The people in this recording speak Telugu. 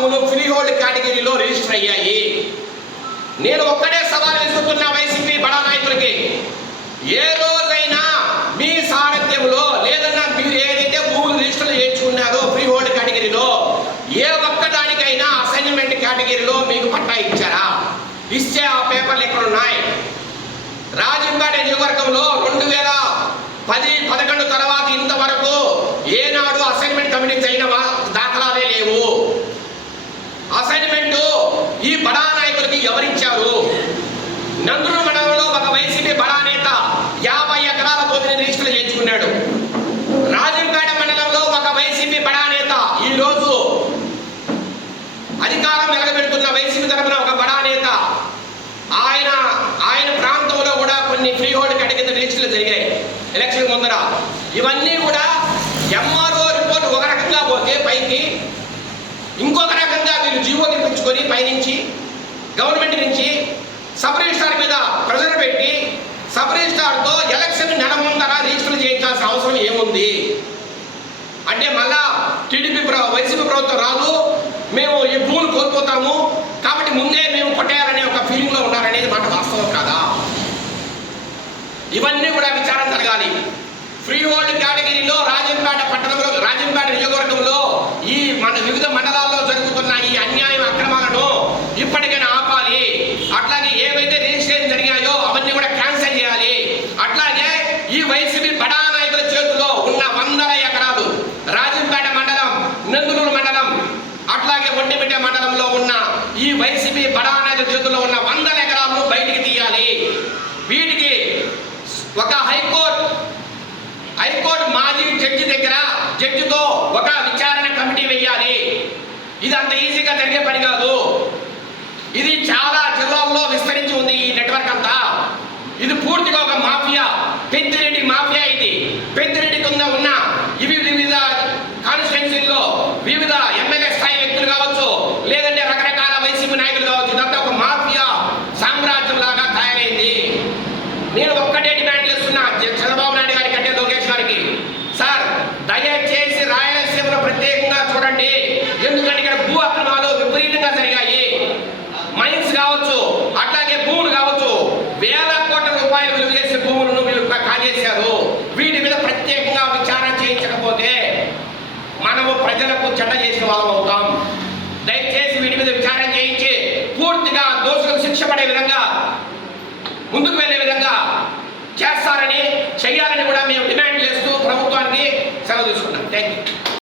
భూములు ఫ్రీ హోల్డ్ కేటగిరీలో రిజిస్టర్ అయ్యాయి. నేను ఒక్కడే సవాల్ విసురుతున్నా వైసీపీ బడా నాయకులకి, ఏ రోజైనా మీ సారథ్యంలో లేదన్నా మీరు ఏదైతే భూములు రిజిస్టర్ చేయించుకున్నారో ఫ్రీ హోల్డ్ కేటగిరీలో ఏ ఒక్కదానికైనా అసైన్మెంట్ కేటగిరీలో మీకు పట్టా ఇచ్చారా? ఇస్తే ఆ పేపర్లు ఎక్కడ ఉన్నాయి? రాజంపేట నియోజకవర్గంలో 2010-11 తర్వాత ఇంతవరకు ఏనాడు అసైన్మెంట్ కమిటీ అయిన దాఖలాలే లేవు. అసైన్మెంట్ ఈ బడా నాయకులకి ఎవరిచ్చారు? నందూరు మండలంలో ఒక వైసీపీ బడా నేత 50 ఎకరాల భూమిని రిజిస్టర్ చేయించుకున్నాడు. రాజంపేట మండలంలో ఒక వైసీపీ బడా నేత ఈరోజు అధికారం వెలగబెడుతున్న వైసీపీ తరఫున ఒక బడా నేత ఆయన ప్రాంతంలో కూడా కొన్ని ఫ్రీ హోల్డ్ కేటగిరీ రిజిస్టర్లు జరిగాయి ఎలక్షన్ ముందర. ఇవన్నీ కూడా ఎంఆర్ఓ రిపోర్ట్ ఒక రకంగా పోతే పైకి ఇంకొక రకంగా వీళ్ళు జీవో తెప్పించుకొని పైనుంచి గవర్నమెంట్ నుంచి సబ్ రిజిస్ట్రార్ మీద ప్రెజర్ పెట్టి సబ్ రిజిస్ట్రార్తో ఎలక్షన్ నెల ముందర రిజిస్టర్ చేయించాల్సిన అవసరం ఏముంది? అంటే మళ్ళా వైసీపీ ప్రభుత్వం రాదు, మేము ఈ భూములు కోల్పోతాము కాబట్టి ముందే మేము కొట్టేయాలనే ఒక ఫీలింగ్లో ఉన్నారనేది మాట వాస్తవం కాదా? ఇవన్నీ కూడా విచారణ జరగాలి. ఫ్రీ హోల్డ్ కేటగిరీలో రాజంపేట పట్టణంలో, రాజంపేట నియోజకవర్గంలో ఈ వివిధ మండలాల్లో జరుగుతున్న ఈ అన్యాయం అక్రమాలను ఇప్పటికైనా ఆపాలి. అట్లాగే ఏవైతే రిజిస్ట్రేషన్ జరిగాయో అవన్నీ కూడా క్యాన్సిల్ చేయాలి. అట్లాగే ఈ వైసీపీ బడా నాయకుల చేతిలో ఉన్న 100 ఎకరాలు రాజంపేట మండలం, నందూరు మండలం, అట్లాగే ఒంటిమిట్ట మండలంలో ఉన్న ఈ వైసీపీ బడా నాయకుల చేతుల్లో ఉన్న 100 ఎకరాలను బయటికి తీయాలి. వీటికి ఒక హైకోర్టు మాజీ జడ్జితో ఒక విచారణ కమిటీ వేయాలి. ఇది అంత ఈజీగా జరిగే పని కాదు. ఇది చాలా జిల్లాల్లో విస్తరించి ఉంది ఈ నెట్వర్క్ అంతా. ఇది పూర్తిగా ఒక మాఫియా, పెద్దిరెడ్డి మాఫియా. ఇది పెద్దిరెడ్డి కింద ఉన్న ఇవి వివిధ కాన్స్టిట్యున్సీల్లో వివిధ ఎమ్మెల్యే స్థాయి వ్యక్తులు కావచ్చు, లేదంటే రకరకాల వైసీపీ నాయకులు కావచ్చు. ఇదంతా ఒక మాఫియా సామ్రాజ్యం లాగా తయారైంది. నేను ఒక్కటే డిమాండ్ చేస్తున్నా చంద్రబాబు నాయుడు గారికి అంటే లోకేష్ గారికి, సార్ దయచేసి రాయలసీమలో ప్రత్యేకంగా చూడండి. ఎందుకంటే ఇక్కడ భూ అక్రమాలు విపరీతంగా జరిగాయి. మైన్స్ కావచ్చు, అట్లాగే భూములు కావచ్చు, వేల కోట్ల రూపాయలు విలువ చేసే భూములను వీళ్ళు కాజేశారు. వీటి మీద ప్రత్యేకంగా విచారణ చేయించకపోతే మనము ప్రజలకు చెడ్డ చేసిన వాళ్ళం అవుతాం. దయచేసి వీటి మీద విచారణ చేయించి పూర్తిగా దోషులకు శిక్ష పడే విధంగా ముందుకు వెళ్ళే విధంగా చేస్తారని, చెయ్యాలని కూడా మేము డిమాండ్ చేస్తూ ప్రభుత్వానికి సెలవు తీసుకున్నాం. Thank you.